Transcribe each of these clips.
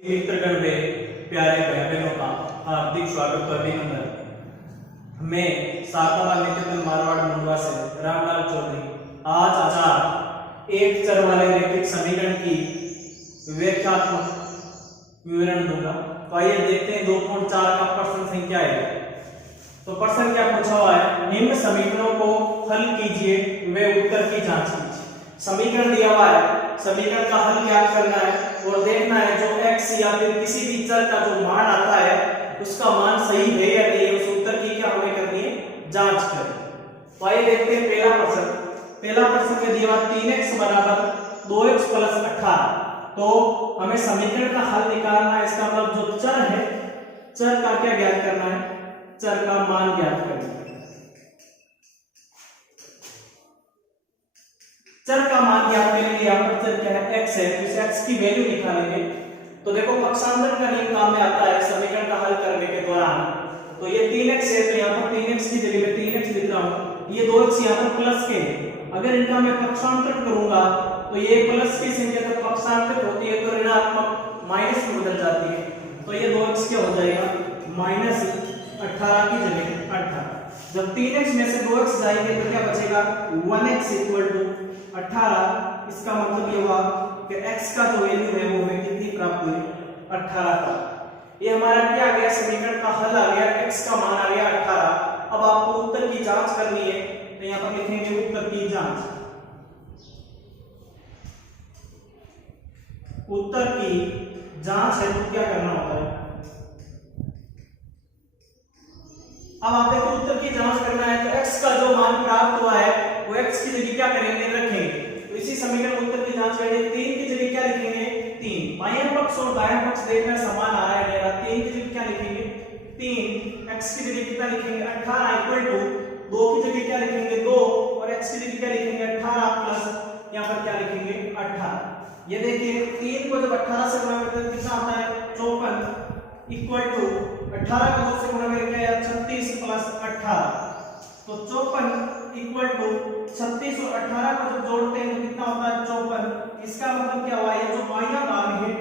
मित्रगण में प्यारे भाई बहनों का हार्दिक स्वागत और अभिनंदन। मैं सातारा निकेतन मारवाड़ मुंडवा से रामलाल चौधरी आज आचार एक चर वाले रैखिक समीकरण की व्याख्यात्मक विवरण दूंगा। तो आइए देखते हैं 2.4 का प्रश्न संख्या है। तो प्रश्न क्या पूछा हुआ है, निम्न समीकरणों को हल कीजिए वे उत्तर की जांच कीजिए। समीकरण दिया हुआ है, समीकरण का हल ज्ञात करना है और देखना है जो x या फिर किसी भी चर का जो मान आता है उसका मान सही है या नहीं, उस उत्तर की क्या हमें करनी है, जांच करें। तो आइए देखते हैं पहला प्रश्न में दिया 3x बराबर 2x प्लस 18। तो हमें समीकरण का हल निकालना है, इसका मतलब जो चर है चर का क्या ज्ञात करना है, चर का मान ज्ञात करना है। चर का मान ज्ञात करने के लिए यहाँ पर चर क्या है, x है, तो इस x की वैल्यू निकालेंगे। तो देखो पक्षांतर का नियम काम में आता है समीकरण का हल करने के दौरान। तो ये 3x है, तो यहाँ पर 3x की जगह में 3x लिख रहा हूँ, ये 2x यहाँ पर प्लस के है। अगर इनका मैं पक्षांतर करूंगा तो ये प्लस की संख्या जब पक्षांतर होती है तो ऋणात्मक माइनस में बदल जाती है। तो ये 2x क्या हो जाएगा, माइनस 18 की जगह 18। जब 3x में से 2x जाएंगे तो क्या बचेगा, 1x इक्वल टू 18। इसका मतलब ये हुआ कि x का जो वैल्यू है वो हमें कितनी प्राप्त हुई, 18 का। ये हमारा क्या आ गया, समीकरण का हल आ गया, x का मान आ गया 18। अब आपको उत्तर की जांच करनी है, तो यहाँ पर लिखेंगे उत्तर की जांच। उत्तर की जांच है तो क्या करना होता है, अब आप देखो उत्तर की जांच करना है तो x का जो मान प्राप्त हुआ है वो x की जगह क्या करेंगे, रखेंगे। तो इसी समीकरण उत्तर की जांच करेंगे, 3 की जगह क्या लिखेंगे, 3। बायां पक्ष और दायां पक्ष देखना समान आ रहा है मेरा, 3 की जगह क्या लिखेंगे 3, x की जगह कितना लिखेंगे 18 इक्वल टू 2 की जगह क्या लिखेंगे 2 और x की जगह क्या लिखेंगे 18 प्लस यहाँ पर क्या लिखेंगे 18। ये देखिए 3 को जब 18 से गुणा करते हैं कितना आता है 54 इक्वल टू 18 को 2 से गुणा करके क्या है 36 प्लस 18। तो 54 इक्वल टू 36 और 18 को जब जोड़ते हैं तो कितना होता है 54। इसका मतलब क्या हुआ, ये जो बायां भाग है,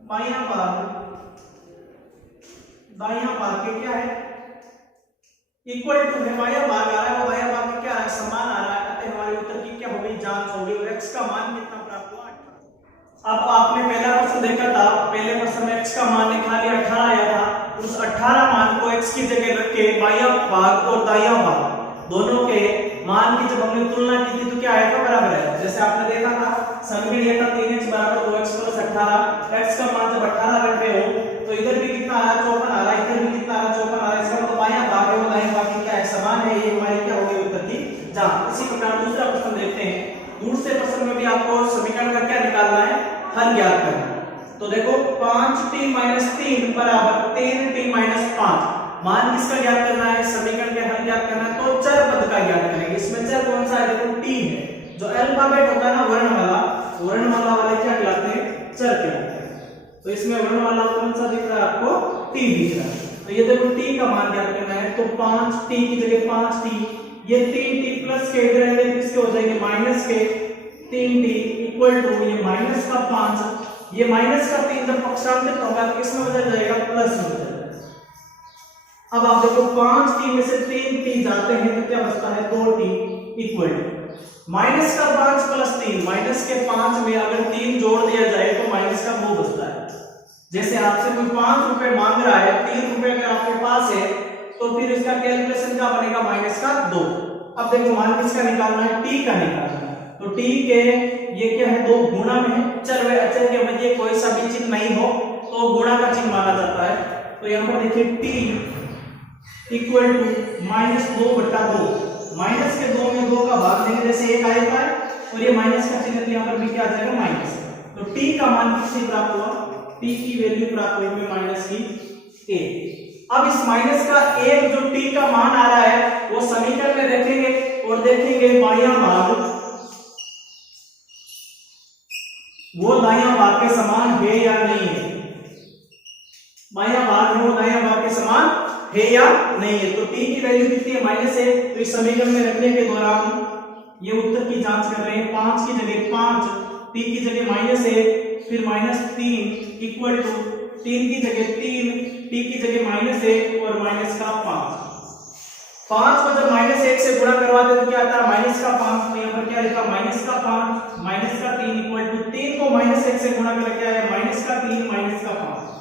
बायां भाग दायां भाग के क्या है इक्वल टू है, बायां भाग आ रहा है वो बायां भाग के क्या है समान आ रहा है। अतः हमारे उत्तर की क्या होगी, जांच होगी और x का मान कितना प्राप्त हुआ 18। अब आपने पहला प्रश्न देखा था, पहले प्रश्न में x का मान निकाल लिया 18 आया था, उस 18 मान को x की जगह रख के बायां भाग और दायां भाग दोनों के मान की जब हमने तुलना की थी तो क्या आएगा, बराबर है। जैसे आपने देखा था समीकरण ये था 3x बराबर 2x प्लस 18। x का मान जब 18 रख रहे हो तो इधर भी कितना आ रहा है 54 आ रहा है, इधर भी कितना आ रहा है 54 आ रहा है। इसका मतलब बायां भाग है वो दायां भाग की क्या है समान है, ये हमारी क्या होगी उत्तर की जांच। इसी प्रकार दूसरा प्रश्न देखते हैं। दूसरे प्रश्न में भी आपको समीकरण का क्या निकालना है, हल ज्ञात करना। तो देखो 5t - 3 बराबर 10t - 5 मान किसका ज्ञात करना है, समीकरण के हल ज्ञात करना है। तो चर पद का ज्ञात करेंगे। इसमें चर कौन सा है, देखो t है, जो अल्फाबेट होता है ना वर्णमाला वाले क्या कहलाते हैं, चर कहलाते हैं। तो इसमें वर्णमाला कौन सा दिख रहा है आपको, t दिख रहा है। तो ये देखो t का मान ज्ञात करना है, तो 5t की जगह 5t, ये 3t प्लस के इधर आएंगे तो किसके हो जाएंगे माइनस के 3t इक्वल टू ये माइनस का 5, ये माइनस का 3 जब पक्षांतर होगा तो किसमें बदल जाएगा, प्लस में बदल जाएगा। अब आप देखो 5t में से 3t जाते हैं तो क्या बचता है 2t इक्वल टू माइनस का 5 प्लस 3, माइनस के 5 में अगर 3 जोड़ दिया जाए तो माइनस का 2 बचता है। जैसे आपसे कोई 5 रुपए मांग रहा है, 3 रुपए अगर आपके पास है तो फिर इसका कैलकुलेशन क्या बनेगा, माइनस का 2। अब देखो मान किसका निकालना है, t का निकालना है। तो t के ये क्या है 2 गुणा में है, चर व अचर के मध्य कोई सा भी चिन्ह नहीं हो तो गुणा का चिन्ह माना जाता है। तो यहाँ पर देखिए t इक्वल टू -2/2, माइनस के 2 में 2 का भाग देंगे जैसे 1 आएगा और ये माइनस का चिन्ह यहाँ पर भी क्या आ जाएगा माइनस। तो t का मान किससे प्राप्त हुआ, t की वैल्यू प्राप्त हुई में माइनस की 1। अब इस माइनस का 1 जो t का मान आ रहा है वो समीकरण में देखेंगे और देखेंगे बायां भाग वो दायां भाग के समान है या नहीं है, बायां भाग वो दायां भाग के समान है या नहीं है। तो t की वैल्यू कितनी है, माइनस है। तो इस समीकरण में रखने के दौरान ये उत्तर की जांच कर रहे हैं, 5 की जगह 5, t की जगह माइनस है फिर -3 इक्वल टू 3 की जगह 3, t की जगह -1 और माइनस का 5। 5 को जब -1 से गुणा करवाते तो क्या आता है माइनस का 5। तो यहाँ पर क्या लिखा माइनस का 5 माइनस का 3 इक्वल टू 3 को -1 से गुणा करके क्या है माइनस का 3 माइनस का 5।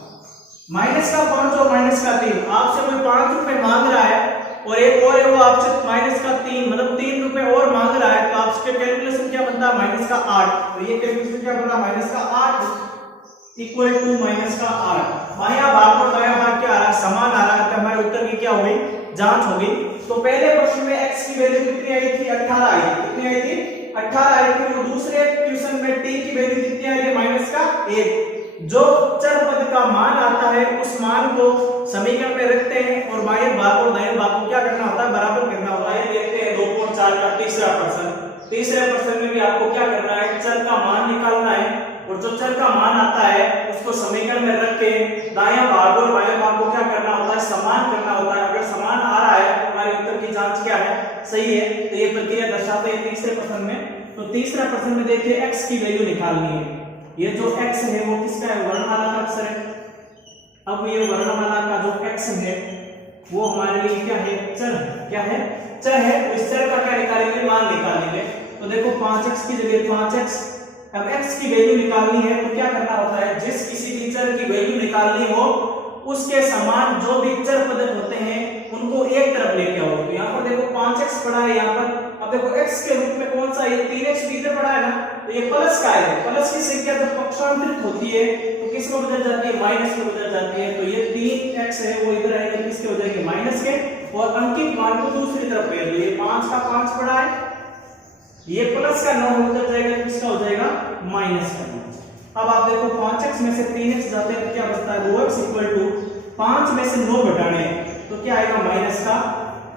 माइनस का 5 और माइनस का 3, आपसे कोई 5 रुपए मांग रहा है और एक और है वो आपसे माइनस का 3 मतलब 3 रुपए और मांग रहा है, तो आपके कैलकुलेशन क्या बनता है माइनस का 8। तो ये कैलकुलेशन क्या बनता है माइनस का 8 इक्वल टू माइनस का 8। बायां भाग और दायां भाग क्या आ रहा है समान आ रहा है, तो हमारे उत्तर की क्या हो गई जांच हो गई। तो पहले प्रश्न में x की वैल्यू कितनी आई थी 18 आई थी, कितनी आई थी 18 आई थी। और दूसरे क्वेश्चन में t की वैल्यू कितनी आ रही है माइनस का 1। जो चर पद का मान आता है उस मान को समीकरण में रखते हैं और बाएं भाग और दाएं भाग को क्या करना होता है बराबर करना होता है। देखते हैं 2.4 का तीसरा प्रश्न। तीसरे प्रश्न में भी आपको क्या करना है चर का मान निकालना है और जो चर का मान आता है उसको समीकरण में रख के दायां भाग और बाएं भाग को क्या करना होता है समान करना होता है। अगर समान आ रहा है तो हमारे उत्तर की जांच क्या है सही है। तो ये प्रक्रिया दर्शाते हैं तीसरे प्रश्न में। तो तीसरा प्रश्न में देखिए x की वैल्यू निकालनी है। ये जो x है वो किसका है वर्णमाला का अक्षर है। अब ये वर्णमाला का जो x है वो हमारे लिए क्या है चर है। क्या है चर है। तो इस चर का क्या निकालेंगे मान निकालेंगे। तो देखो 5x की जगह 5x। अब x की वैल्यू निकालनी है तो क्या करना होता है जिस किसी भी चर की वैल्यू निकालनी हो उसके समान जो भी चर पद होते हैं उनको एक तरफ लेके आओ। तो यहाँ पर देखो 5x पड़ा है यहाँ पर। अब देखो x के रूप में कौन सा ये 3x भी इधर पड़ा है ना, तो ये प्लस का है। प्लस की संख्या जब पक्षांतरित होती है तो किस में बदल जाती है माइनस में बदल जाती है। तो ये 3x है वो इधर आएगा किसके हो जाएंगे माइनस के और अंकित मान को दूसरी तरफ फेर दो। ये 5 का 5 पड़ा है, ये प्लस का 9 उधर जाएगा किसका हो जाएगा माइनस का 9। अब आप देखो 5x में से 3x जाते हैं तो क्या बचता है 2x इक्वल टू 5 में से 9 घटाने तो क्या आएगा माइनस का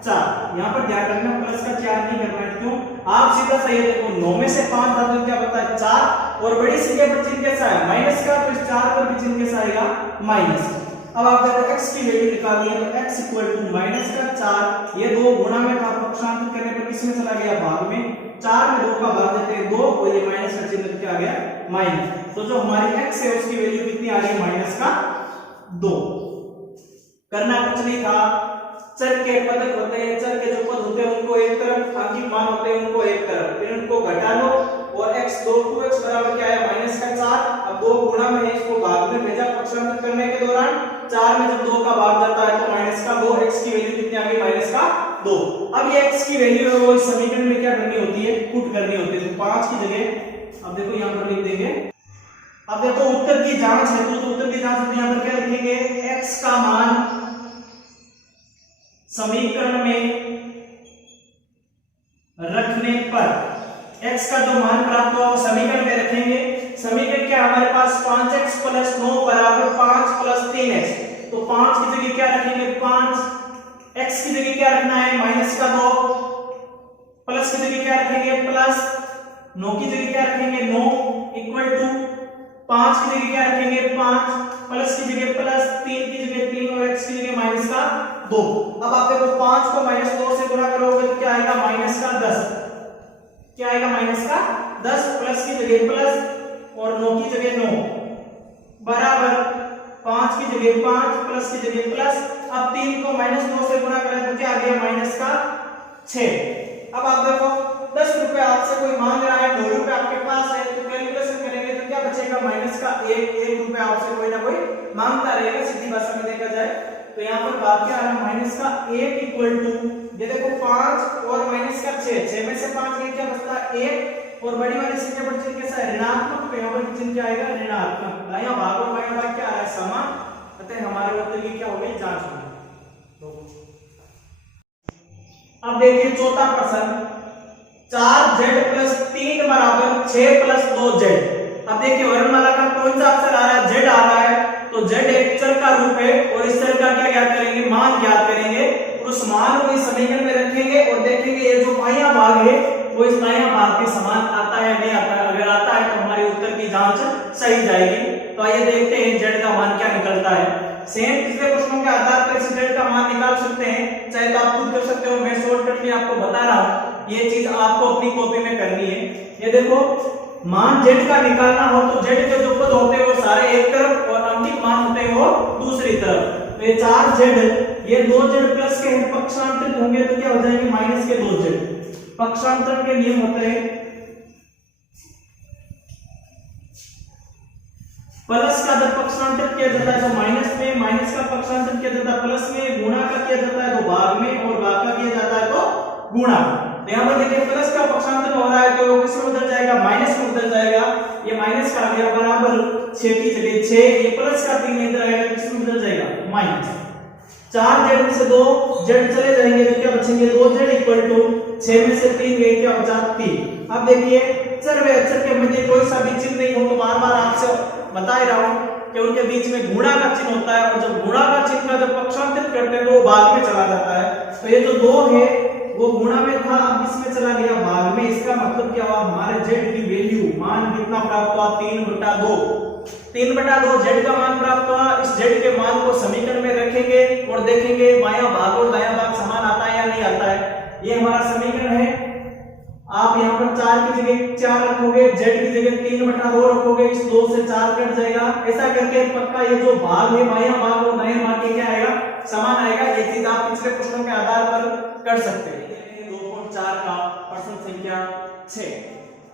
4। यहाँ पर ध्यान रखना प्लस का 4 नहीं करना है। क्यों आप सीधा सही देखो 9 में से 5 जाते तो क्या बचता है 4 और बड़ी संख्या पर चिन्ह कैसा है माइनस का, तो इस 4 पर भी चिन्ह कैसा आएगा माइनस। अब आप देखो x की वैल्यू निकालनी है तो x इक्वल टू माइनस का 4। ये 2 गुणा में था पक्षांतर करने पर किस में चला गया भाग में। 4 में 2 का भाग देते हैं 2 और ये माइनस का चिन्ह क्या आ गया माइनस। तो जो हमारी x है उसकी वैल्यू कितनी आ रही है माइनस का 2। करना कुछ नहीं था, चर के पद होते हैं, चर के जो पद होते हैं उनको एक तरफ, अंकित मान होते हैं उनको एक तरफ, फिर उनको घटा लो और x 2x बराबर क्या है माइनस का 4। अब 2 गुणा में है इसको भाग में भेजा पक्षांतर करने के दौरान 4 में जब 2 का भाग जाता है तो माइनस का 2। x की वैल्यू कितनी आ गई माइनस का 2। अब ये x की वैल्यू है वो इस समीकरण में क्या करनी होती है पुट करनी होती है। तो 5 की जगह अब देखो यहाँ पर लिख देंगे। अब देखो उत्तर की जांच है तो उत्तर की जांच में यहाँ पर क्या लिखेंगे x का मान समीकरण में रखने पर x का जो मान प्राप्त हुआ वो समीकरण में रखेंगे। समीकरण क्या हमारे पास 5x + 9 बराबर 5 + 3x। तो 5 की जगह क्या रखेंगे 5, x की जगह क्या रखना है माइनस का 2, प्लस की जगह क्या रखेंगे प्लस, 9 की जगह क्या रखेंगे 9 इक्वल टू 5 की जगह क्या रखेंगे 5, प्लस की जगह प्लस, 3 की जगह 3 और x की जगह माइनस का 2। अब आप देखो 5 को -2 से गुणा करोगे तो क्या आएगा माइनस का 10। क्या आएगा माइनस का 10, प्लस की जगह प्लस और 9 की जगह 9 बराबर 5 की जगह 5 प्लस की जगह प्लस। अब 3 को -2 से गुणा करें तो क्या आ गया माइनस का 6। अब आप देखो 10 रुपए आपसे कोई मांग रहा है, 9 रुपए आपके पास है तो कैलकुलेशन करेंगे तो क्या बचेगा माइनस का 1 रुपए आपसे कोई ना कोई मांगता रहेगा सीधी भाषा में देखा जाए। तो यहाँ पर बात क्या आ रहा है माइनस का 1 इक्वल टू ये देखो 5 और माइनस का 6 में से 5 गए क्या बचता है 1 और बड़ी वाली संख्या पर चिन्ह कैसा है ऋणात्मक। तो यहाँ पर चिन्ह क्या आएगा ऋणात्मक। दायां भाग और बायां भाग क्या आ रहा है समान, अतः हमारे उत्तर की क्या हो गई जांच हो गई। अब देखिए चौथा प्रश्न 4z + 3 बराबर 6 + 2z। अब देखिए वर्णमाला का कौन सा अक्षर आ रहा है z आ रहा है तो z एक चर का रूप है और इस चर का क्या ज्ञात करेंगे मान ज्ञात करेंगे और उस मान को इस समीकरण में रखेंगे और देखेंगे ये जो बायां भाग है वो इस दायां भाग के समान आता है नहीं आता है। अगर आता है तो हमारे उत्तर की जांच सही जाएगी। तो आइए देखते हैं z का मान क्या निकलता है। सेम पिछले प्रश्नों के आधार पर इस z का मान निकाल सकते हैं, चाहे तो आप खुद कर सकते हो, मैं शॉर्टकट में आपको बता रहा हूं, ये चीज आपको अपनी कॉपी में करनी है। ये देखो मान z का निकालना हो तो z के जो पद होते हैं वो सारे एक तरफ और अंतिम मान होते हैं वो दूसरी तरफ। तो ये 4z ये 2z प्लस के पक्षांतरित होंगे तो क्या हो जाएंगे माइनस के 2z। पक्षांतरण के नियम होते हैं प्लस का जब पक्षांतरित किया जाता है तो माइनस में, माइनस का पक्षांतरित किया जाता है प्लस में, गुणा का किया जाता है तो भाग में और भाग का किया जाता है तो गुणा। यहाँ पर देखिए प्लस का पक्षांतर हो रहा है तो किसमें बदल जाएगा माइनस में बदल जाएगा। ये माइनस का आ गया बराबर 6 की जगह 6, ये प्लस का 3 इधर आएगा किसमें बदल जाएगा माइनस। 4z में से 2 z चले जाएंगे तो क्या बचेंगे 2z इक्वल टू 6 में से 3 गए क्या बचा 3। अब देखिए अक्षर व अक्षर के मध्य कोई सा भी चिन्ह नहीं हो तो बार बार आपसे बता ही रहा हूं कि उनके बीच में गुणा का चिन्ह होता है और जब गुणा का चिन्ह का जब पक्षांतरित करते हैं तो वो भाग में चला जाता है। तो ये जो 2 है वो गुणा में था अब इसमें चला गया भाग में। इसका मतलब क्या हुआ हमारे z की वैल्यू मान कितना प्राप्त हुआ 3/2। 3/2 z का मान प्राप्त हुआ। इस z के मान को समीकरण में रखेंगे और देखेंगे बायां भाग और दायां भाग समान आता है या नहीं आता है। ये हमारा समीकरण है। आप यहाँ पर 4 की जगह 4 रखोगे, z की जगह 3/2 रखोगे, इस 2 से 4 कट जाएगा। ऐसा करके पक्का ये जो भाग है बायां भाग और दायां भाग क्या आएगा समान आएगा। ये चीज आप पिछले प्रश्नों के आधार पर कर सकते हैं। 2.4 का प्रश्न संख्या 6,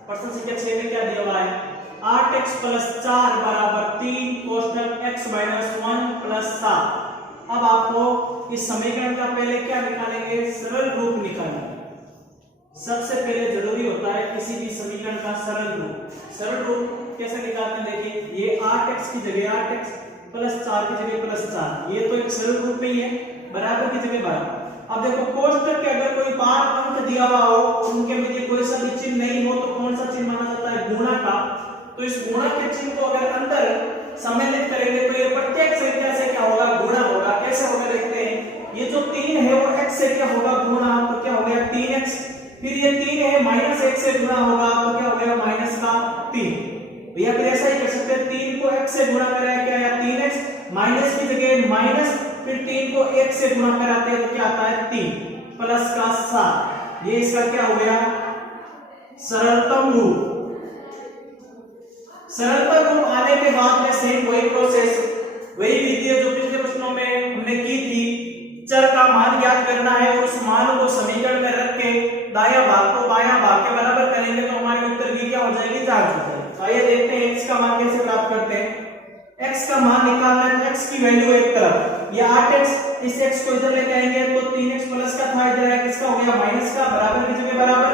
प्रश्न संख्या 6 में क्या दिया हुआ है 8x + 4 = 3 कोष्ठक x - 1 + 7। अब आपको इस समीकरण का पहले क्या निकालेंगे सरल रूप निकालना। सबसे पहले जरूरी होता है किसी भी समीकरण का सरल रूप। सरल रूप कैसे निकालते हैं देखिए ये 8x की जगह 8x + 4 की जगह +4 ये तो एक सरल रूप में ही है बराबर की जगह बराबर। अब देखो कोष्ठक के अगर कोई बार अंक दिया हुआ हो उनके मध्य कोई सा भी चिन्ह नहीं हो तो कौन सा चिन्ह माना जाता है गुणा का। तो इस गुणा के चिन्ह को अगर अंदर सम्मिलित करेंगे तो ये प्रत्येक संख्या से क्या होगा गुणा होगा। कैसे होगा देखते हैं। ये जो 3 है वो x से क्या होगा गुणा तो क्या हो गया 3x। फिर ये 3 है -1 से गुणा होगा तो क्या हो गया -3। भैया फिर ऐसा ही कर सकते हैं 3 को x से गुणा कराया क्या आया 3x माइनस की जगह माइनस फिर 3 को 1 से गुणा कराते हैं तो क्या आता है 3 प्लस का 7। ये इसका क्या हो गया सरलतम रूप। सरलतम रूप आने के बाद में सेम वही प्रोसेस वही विधि है जो पिछले प्रश्नों में हमने की थी। चर का मान ज्ञात करना है और उस मान को समीकरण में रख के दायां भाग को बायां भाग के बराबर करेंगे तो हमारे उत्तर की क्या हो जाएगी जांच हो जाएगी। तो आइए देखते हैं x का मान कैसे प्राप्त करते हैं। x का मान निकालना है तो x की वैल्यू एक तरफ ये 8x इस x को इधर लेके आएंगे तो 3x प्लस का था इधर है किसका हो गया माइनस का बराबर की जगह बराबर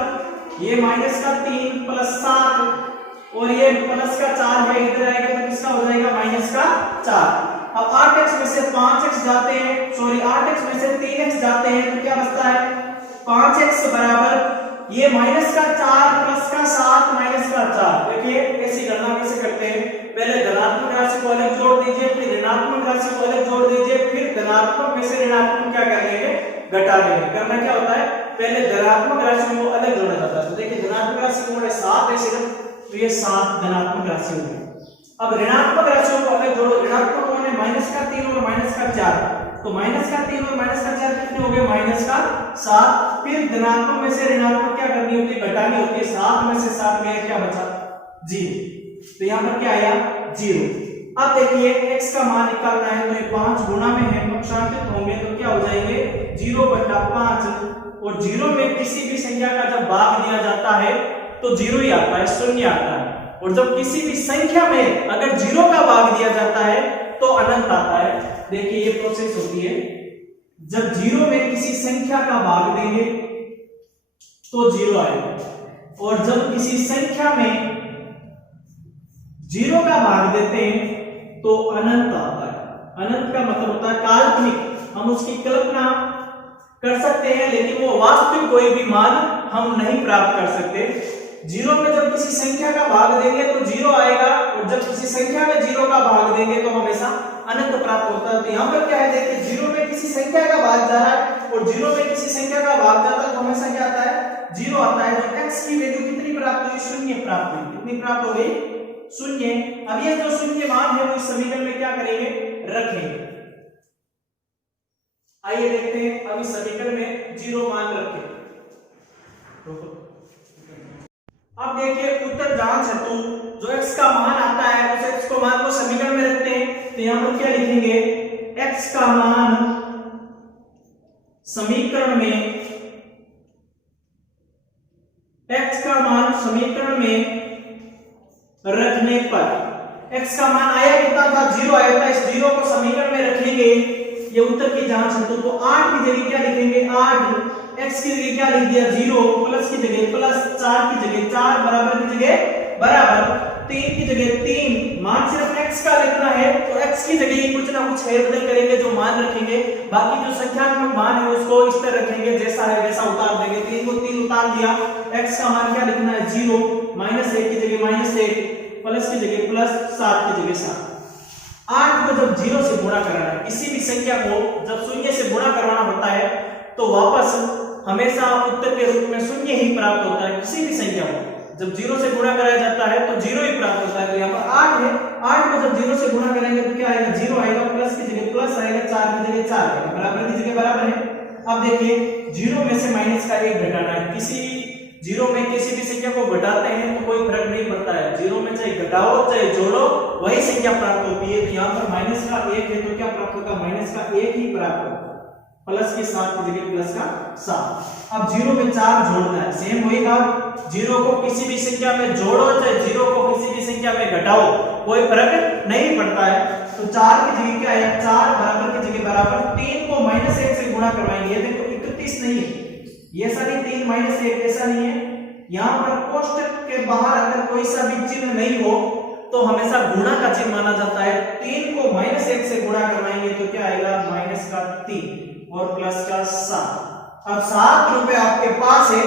ये माइनस का 3 + 7 और ये प्लस का 4 है इधर आएगा तो किसका हो जाएगा माइनस का 4। अब 8x में से 5x जाते हैं 8x में से 3x जाते हैं तो क्या बचता है 5x बराबर ये माइनस का 4 प्लस का 7 माइनस का 4। देखिए ऐसी गणना कैसे करते हैं पहले धनात्मक राशि को अलग जोड़ दीजिए फिर ऋणात्मक राशि को अलग जोड़ दीजिए फिर धनात्मक में से ऋणात्मक क्या कर लेंगे घटा लेंगे। करना क्या होता है पहले धनात्मक राशि को अलग जोड़ा जाता है। तो देखिए धनात्मक राशि को 7 है सिर्फ तो ये 7 धनात्मक राशि हो गई। अब ऋणात्मक राशियों को अलग जोड़ो ऋणात्मक होने -3 और -4 तो -3 और -4 कितने हो गए -7। फिर धनात्मक में से ऋणात्मक क्या करनी होती है घटानी होती है 7 में से 7 गए क्या बचा 0 तो यहाँ पर क्या आया 0। अब देखिए x का मान निकालना है तो ये 5 गुणा में है पक्षांतरित होंगे तो क्या हो जाएंगे 0/5 और 0 में किसी भी संख्या का जब भाग दिया जाता है तो 0 ही आता है शून्य आता है और जब किसी भी संख्या में अगर 0 का भाग दिया जाता है तो अनंत आता है। देखिए ये प्रोसेस होती है जब 0 में किसी संख्या का भाग देंगे तो 0 आएगा और जब किसी संख्या में 0 का भाग देते हैं तो अनंत आता है। अनंत का मतलब होता है काल्पनिक हम उसकी कल्पना कर सकते हैं लेकिन वो वास्तविक कोई भी मान हम नहीं प्राप्त कर सकते। 0 में जब किसी संख्या का भाग देंगे तो 0 आएगा और जब किसी संख्या में 0 का भाग देंगे तो हमेशा अनंत प्राप्त होता है। तो यहाँ पर क्या है देखिए 0 में किसी संख्या का भाग जा रहा है और 0 में किसी संख्या का भाग जाता है तो हमेशा क्या आता है 0 आता है। तो x की वैल्यू कितनी प्राप्त हुई 0 प्राप्त हुई। कितनी प्राप्त हो गई 0। अब ये जो 0 मान है वो इस समीकरण में क्या करेंगे रखेंगे। आइए देखते हैं अब इस समीकरण में 0 मान रखें। अब देखिए उत्तर जांच हेतु जो x का मान आता है उस x को मान को समीकरण में रखते हैं। तो यहां पर क्या लिखेंगे, x का मान समीकरण में, x का मान समीकरण में रखने पर x का मान आया कितना था, 0 आया था। इस 0 को समीकरण में रखेंगे, ये उत्तर की जांच हेतु। तो 8 की जगह क्या लिखेंगे, 8, x की जगह क्या लिख दिया 0, प्लस की जगह प्लस, 4 की जगह 4, बराबर की जगह बराबर, 3 की जगह 3। मान सिर्फ x का लिखना है तो x की जगह कुछ ना कुछ हेरबदल करेंगे, जो मान रखेंगे। बाकी जो संख्यात्मक मान है उसको इस तरह रखेंगे, जैसा है वैसा उतार देंगे। 3 को 3 उतार दिया, x का मान क्या लिखना है 0, -1 की जगह -1, प्लस की जगह प्लस, 7 की जगह 7। 8 को जब 0 से गुणा कराना है, किसी भी संख्या को जब शून्य से गुणा करवाना होता है तो वापस हमेशा उत्तर के रूप में शून्य ही प्राप्त होता है। किसी भी संख्या को जब 0 से गुणा कराया जाता है तो 0 ही प्राप्त होता है। तो यहाँ पर 8 है, 8 को जब 0 से गुणा करेंगे तो क्या आएगा, 0 आएगा, प्लस की जगह प्लस आएगा, 4 की जगह 4 आएगा, बराबर की जगह बराबर है। अब देखिए 0 में से माइनस का 1 घटाना है। किसी 0 में किसी भी संख्या को घटाते हैं तो कोई फर्क नहीं पड़ता है, 0 में चाहे घटाओ चाहे जोड़ो वही संख्या प्राप्त होती है। तो यहाँ पर माइनस का 1 है तो क्या प्राप्त होगा, माइनस का 1 ही प्राप्त होगा, प्लस के 7 की जगह प्लस का 7। अब 0 में 4 जोड़ना है, सेम वही बात, 0 को किसी भी संख्या में जोड़ो चाहे 0 को किसी भी संख्या में घटाओ कोई फर्क नहीं पड़ता है। तो 4 की जगह क्या है, 4, बराबर की जगह बराबर, 3 को -1 से गुणा करवाएंगे। ये देखो 31 नहीं है, ये ऐसा नहीं, 3 -1 ऐसा नहीं है। यहाँ पर कोष्टक के बाहर अगर कोई सा भी चिन्ह नहीं हो तो हमेशा गुणा का चिन्ह माना जाता है। 3 को -1 से गुणा करवाएंगे तो क्या आएगा, -3 और प्लस का 7। अब 7 रुपए आपके पास है,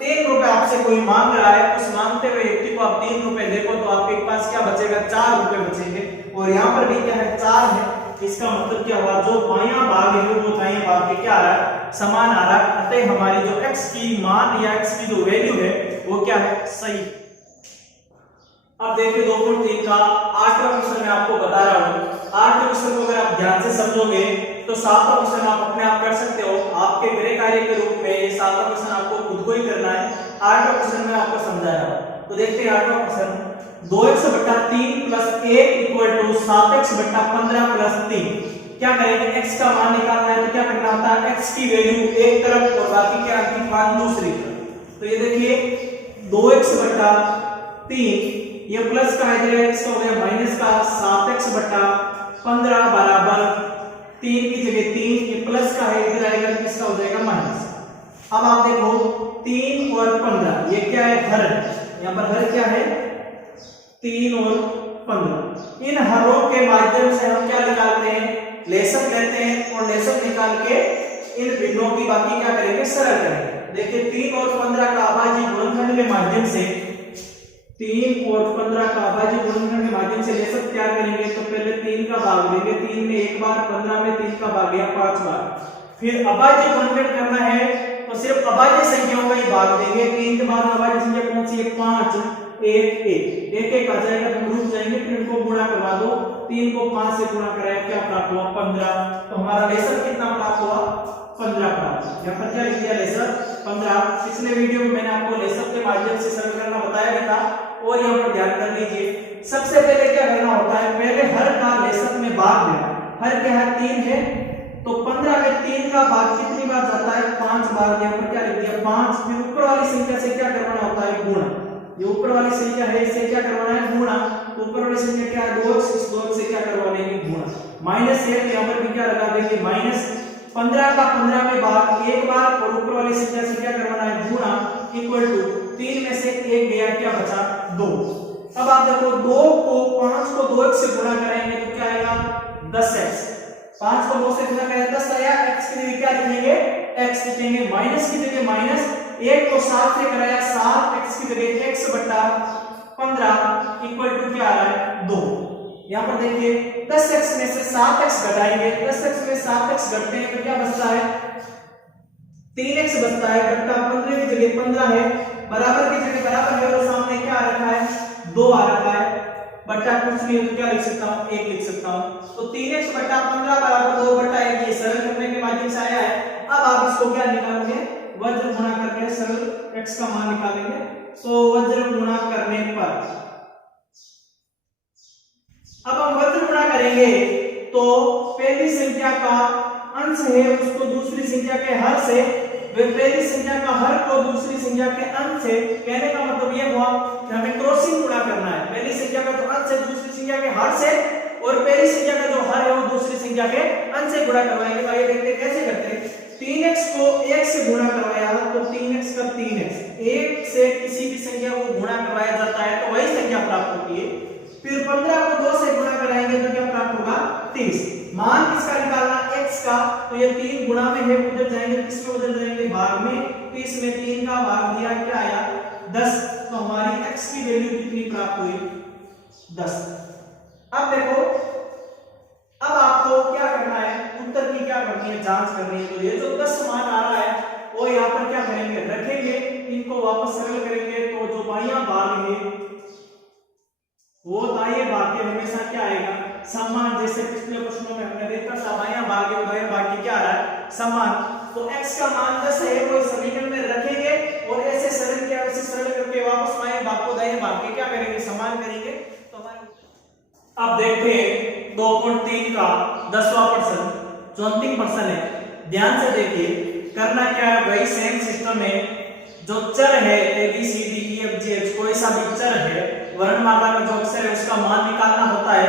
3 रुपए आपसे कोई मांग रहा है, उस मांगते हुए व्यक्ति को आप 3 रुपए देखो तो आपके पास क्या बचेगा, 4 रुपए बचेंगे। और यहाँ पर भी क्या है, 4 है। इसका मतलब क्या हुआ, जो बायां भाग है वो दाएं भाग के क्या आ रहा है, समान आ रहा है। अतः हमारी जो x की मान या x की जो वैल्यू है वो क्या है, सही। अब देखिए 2.3 का 8वां क्वेश्चन मैं आपको बता रहा हूँ। 8वें क्वेश्चन को अगर आप ध्यान से समझोगे तो 7वां क्वेश्चन आप अपने आप कर सकते हो। आपके गृह कार्य के रूप में ये 7वां क्वेश्चन आपको खुद को ही करना है। 8वां क्वेश्चन मैं आपको समझा रहा हूँ। तो देखते हैं 8वां क्वेश्चन, 2x/3 + 1 = 7x/15 + 3। क्या करेंगे, x का मान निकालना है तो क्या करना होता है, x की वैल्यू एक तरफ और बाकी के अंकित मान दूसरी तरफ। तो ये देखिए 2x/3, ये प्लस का है, इसका हो गया माइनस का, 7x/15 बराबर 3 की जगह 3, ये प्लस का है, इधर आएगा तो इसका हो जाएगा माइनस। अब आप देखो 3 और 15, ये क्या है, हर। यहाँ पर हर क्या है, 3 और 15। इन हरों के माध्यम से हम क्या निकालते हैं, लेसअप लेते हैं और लेसअप निकाल के इन भिन्नों की बाकी क्या करेंगे, सरल करेंगे। देखिए 3 और 15 का अभाज्य गुणनखंड के माध्यम से, 3 और 15 का अभाज्य गुणनखंड के माध्यम से लेसअप क्या करेंगे, तो पहले 3 का भाग देंगे, 3 में एक बार, 15 में 3 का भाग गया 5 बार। फिर अभाज्य गुणनखंड करना है तो सिर्फ अभाज्य संख्याओं का ही भाग देंगे। 3 के बाद अभाज्य संख्या कौन सी है, 5, 1, 1 आ जाएगा, तुम रुक जाएंगे, फिर इनको गुणा करवा दो। 3 को 5 से गुणा कराया, क्या प्राप्त हुआ, 15। तो हमारा लेसअप कितना प्राप्त हुआ, 15 प्राप्त। यहाँ पर क्या लिख दिया, लेसअप 15। पिछले वीडियो में मैंने आपको लेसअप के माध्यम से सरल करना बताया भी था। और यहाँ पर ध्यान कर लीजिए, सबसे पहले क्या करना होता है, पहले हर का लेसअप में भाग देना। हर क्या है, 3 है, तो 15 में 3 का भाग कितनी बार जाता है, 5 बार। यहाँ पर क्या लिख दिया, 5। फिर ऊपर वाली संख्या से क्या करवाना होता है, गुणा। ये ऊपर वाली संख्या है, इससे क्या करवाना है, गुणा। ऊपर वाली संख्या क्या है, 2x, इस 2x से क्या करवा लेंगे, गुणा। -1, यहाँ पर भी क्या लगा देंगे, माइनस। 15 का 15 में भाग एक बार और ऊपर वाली संख्या से क्या करवाना है, गुणा, इक्वल टू 3 में से 1 गया, क्या बचा, 2। अब आप देखो 2 को 5 को 2x से गुणा करेंगे तो क्या आएगा, 10x। 5 को 2 से गुणा करें 10 आया, x की जगह क्या लिखेंगे, x लिखेंगे, माइनस की जगह माइनस, 1 को 7 से कराया 7, x की जगह x/15 इक्वल टू क्या आ रहा है, 2। यहाँ पर देखिए 10x में से 7x घटाएंगे, 10x में 7x घटते हैं तो क्या बचता है, 3x बचता है। घटता 15 की जगह 15 है, बराबर की जगह बराबर है और सामने क्या आ रखा है, 2 आ रखा है। बट्टा कुछ नहीं है तो क्या लिख सकता हूँ, 1 लिख सकता हूँ। तो 3x/15 बराबर 2/1, ये सरल करने के माध्यम से आया है। अब आप इसको क्या निकालेंगे, वज्र गुणा करके सरल x का मान निकालेंगे। तो वज्र गुणा करने पर, अब हम वज्र गुणा करेंगे तो पहली संख्या का अंश है उसको दूसरी संख्या के हर से, पहली संख्या का हर को दूसरी संख्या के अंश से, कहने का मतलब ये हुआ कि हमें क्रॉसिंग गुणा करना है। पहली संख्या का जो अंश है दूसरी संख्या के हर से, और पहली संख्या का जो हर है वो दूसरी संख्या के अंश से गुणा करवाएंगे। आइए देखते हैं कैसे करते हैं। 3x को 1 से गुणा करवाया तो 3x का 3x, 1 से किसी भी संख्या को गुणा करवाया जाता है तो वही संख्या प्राप्त होती है। फिर 15 को 2 से गुणा कराएंगे तो क्या प्राप्त होगा 30। मान किसका निकालना x का, तो ये 3 गुणा में है, उधर जाएंगे किसमें, उधर जाएंगे भाग में, 30 में 3 का भाग दिया क्या आया 10, तो हमारी x की वैल्यू कितनी प्राप्त हुई 10। अब देखो, अब आपको क्या करना है, उत्तर की क्या करनी है, जांच करनी है। तो ये जो 10 मान आ रहा है वो यहाँ पर क्या करेंगे, रखेंगे, इनको वापस सरल करेंगे तो जो बायां भाग है वो दाएं भाग के हमेशा क्या आएगा समान। जैसे पिछले प्रश्नों में हमने देखा था बायां भाग और दाएं भाग की क्या आ रहा है समान। तो x का मान 10 है वो समीकरण में रखेंगे और ऐसे सरल किया, ऐसे सरल करके वापस बाएं भाग को दाएं भाग के क्या करेंगे समान करेंगे। तो हमारे अब देखते हैं 2.3 का 10वां प्रश्न, जो अंतिम प्रश्न है, ध्यान से देखिए। करना क्या है, वही सेम सिस्टम है, जो चर है a b c d e f g h कोई सा भी चर है, वर्णमाला का जो अक्षर है उसका मान निकालना होता है।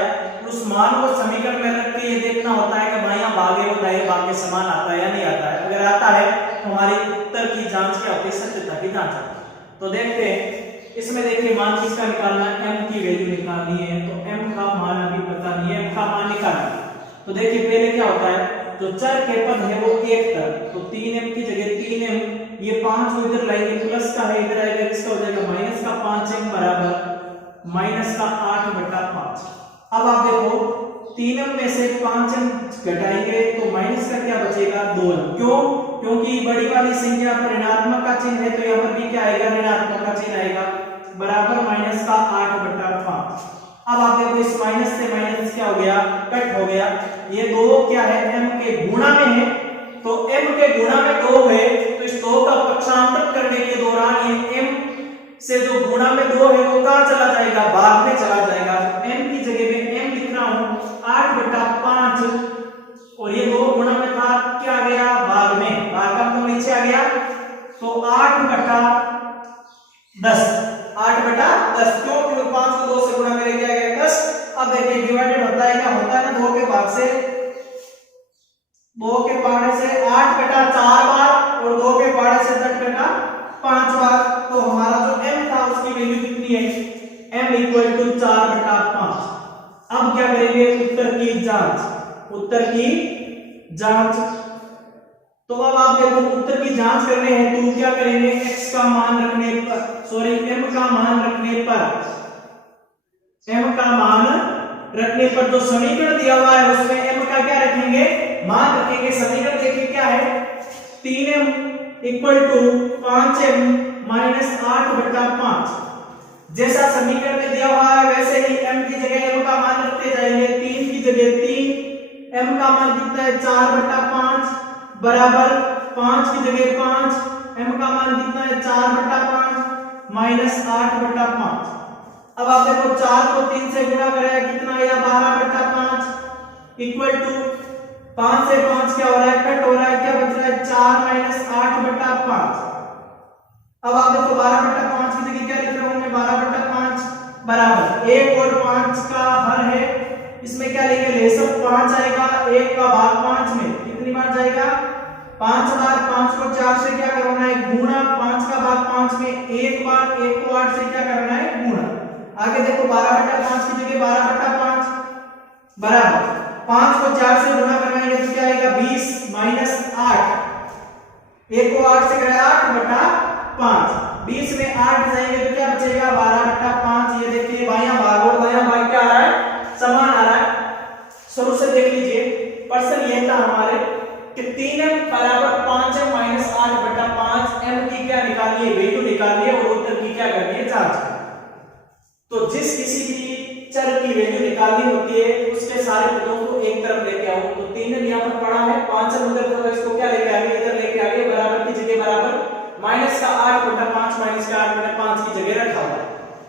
उस मान को समीकरण में रख के ये देखना होता है कि बायां भाग है वो दाएं भाग के समान आता है या नहीं आता है। अगर आता है तो हमारी उत्तर की जांच क्या होती है, सत्यता की जांच होती है। तो देखते हैं इसमें, देखिए मान किसका निकालना है, m की वैल्यू निकालनी है। तो m का मान अभी पता नहीं है, m का मान निकालना। तो देखिए पहले क्या होता है, जो चर के पद है वो 1 तक, तो 3m की जगह 3m, ये 5 को इधर लाएंगे, प्लस का है इधर आएगा, किसका हो जाएगा माइनस का 5m बराबर माइनस का 8/5। अब आप देखो 3m में से 5m घटाएंगे तो माइनस का क्या बचेगा 2m। क्यों, क्योंकि बड़ी वाली संख्या पर ऋणात्मक का चिन्ह है तो यहाँ पर भी क्या आएगा ऋणात्मक का चिन्ह आएगा, बराबर माइनस का 8/5। अब आप देखो इस माइनस से माइनस क्या हो गया, कट हो गया। ये 2 क्या है m के गुणा में है, तो m के गुणा में 2 है तो इस 2 का पक्षांतर करने के दौरान ये m से जो गुणा में 2 है वो कहां चला जाएगा, भाग में चला जाएगा। m की जगह में m लिख रहा हूं 8/5 और ये 2 गुणा में था क्या आ गया भाग में, भाग का तो नीचे आ गया, तो 8/10, 8/10। क्यों, क्योंकि 5 को 2 से गुणा करेंगे क्या आएगा 10। अब देखिए डिवाइडेड होता है क्या, होता है ना 2 के भाग से, 2 के पहाड़े से 8/4 बार और 2 के पहाड़े से 10/5 बार। तो हमारा जो m था उसकी वैल्यू कितनी है, m = 4/5। अब क्या करेंगे, उत्तर की जांच, उत्तर की जांच। तो अब आप देखो उत्तर की जांच करने हैं तो क्या करेंगे, x का मान रखने पर, सॉरी m का मान रखने पर, m का मान रखने पर जो समीकरण दिया हुआ है उसमें m का क्या रखेंगे, मान रखेंगे। समीकरण देखिए क्या है, 3m = 5m - 8/5। जैसा समीकरण में दिया हुआ है वैसे ही m की जगह m का मान रखते जाएंगे। 3 की जगह 3, m का मान कितना है 4/5 बराबर 5 की जगह 5, m का मान कितना है 4/5 - 8/5। अब आप देखो 4 को 3 से गुणा करें कितना आया 12/5 इक्वल टू 5 से 5 क्या हो रहा है, कट हो रहा है, क्या बच रहा है 4 - 8/5। अब आप देखो 12/5 की जगह क्या लिख रहा हूं मैं 12/5 बराबर 1 और 5 का हर है, इसमें क्या लेंगे लेसअप 5 आएगा, 1 का भाग 5 में कितनी बार जाएगा 5 बार। 5 को 4 से क्या करना है गुणा, 5 का भाग 5 में 1 बार, 1 को 8 से क्या करना है गुणा। आगे देखो 12/5 की जगह 12/5 बराबर 5 को 4 से गुणा करवाएंगे तो क्या आएगा 20 - 8, 1 को 8 से कराया 8/5, 20 में 8 जाएंगे तो क्या बचेगा 12/5। ये देखिए बायां भाग और दायां भाग क्या आ रहा है समान आ रहा है। शुरू से देख लीजिए प्रश्न ये था हमारे कि 3m बराबर 5m - 8/5, m की क्या निकालिए वैल्यू निकालिए और उत्तर की क्या करनी है जांच। तो जिस किसी भी चर की वैल्यू निकालनी होती है उसके सारे पदों को एक तरफ लेके आओ। तो 3m यहां पर पड़ा है, 5m उधर तो इसको क्या लेके आगे इधर लेके आगे, बराबर की जगह बराबर माइनस का 8/5 माइनस का 8/5 की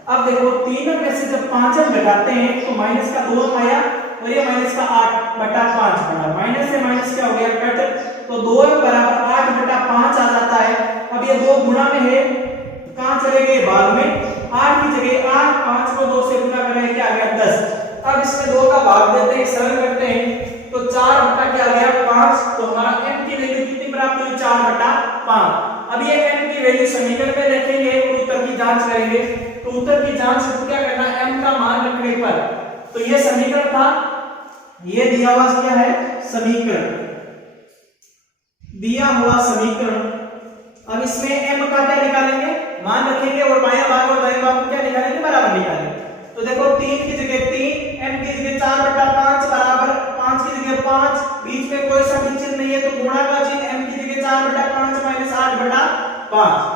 अब देखो तीनों में से जब 5 हम घटाते हैं तो माइनस का 2 आया और ये माइनस का 8/5 बना। माइनस से माइनस क्या हो गया कट, तो 2 बराबर 8/5 आ जाता है। अब ये 2 गुणा में है, कहां चले गए भाग में, 8 की जगह 8, 5 को 2 से गुणा करें क्या आ गया 10। अब इसमें 2 का भाग देते हैं, सरल करते हैं तो 4 बटा क्या आ गया 5। तो हमारा m की वैल्यू कितनी प्राप्त हुई 4/5। अब ये m की वैल्यू समीकरण में रखेंगे और उत्तर की जांच करेंगे। तो उत्तर की जांच को क्या करना, m का मान रखने पर, तो ये समीकरण था, ये दिया हुआ क्या है समीकरण, दिया हुआ समीकरण। अब इसमें m का क्या निकालेंगे, मान रखेंगे और बायां भाग और दायां भाग को क्या निकालेंगे, बराबर निकालेंगे। तो देखो 3 की जगह 3, m की जगह 4/5 बराबर 5 की जगह 5, बीच में कोई सा भी चिन्ह नहीं है तो गुणा का चिन्ह, m की जगह 4/5 माइनस 8/5।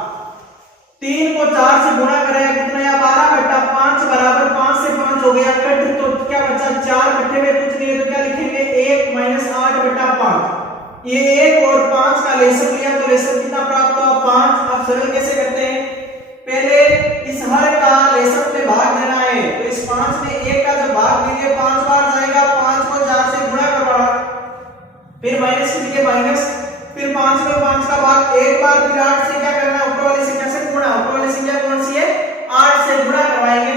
3 को 4 से गुणा करेगा कितना या 12/5 बराबर 5 से 5 हो गया कट, तो क्या बचा 4, कट्ठे में कुछ नहीं है तो क्या लिखेंगे 1 माइनस 8/5। ये 1 और 5 का लेसन लिया तो लेसन कितना प्राप्त हुआ 5। अब सरल कैसे करते हैं, पहले इस हर का लेसन में भाग देना है, तो इस 5 में 1 का जब भाग देंगे 5 बार जाएगा, 5 को 4 से गुणा करवाना, फिर माइनस की जगह माइनस, फिर 5 में 5 का भाग एक बार, फिर 8 से क्या करना, ऊपर वाली संख्या से गुणा, ऊपर वाली संख्या कौन सी है 8 से गुणा करवाएंगे।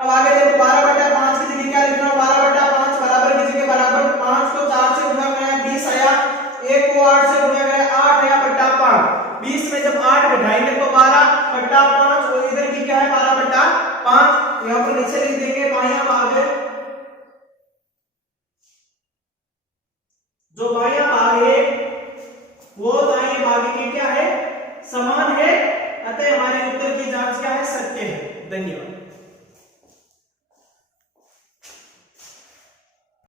अब आगे देखो 12/5 की जगह क्या लिखना, 12/5 बराबर की जगह बराबर 5 को 4 से गुणा करें 20 आया, 1 को 8 से गुणा करें 8 आया बटा 5, 20 में जब 8 घटाएंगे तो 12/5 और इधर भी क्या है 12/5। यहां पर नीचे लिख देंगे बायां भाग, जो बायां भाग है वो दाएं भाग के क्या है समान है, अतः हमारे उत्तर की जांच क्या है सत्य है। धन्यवाद।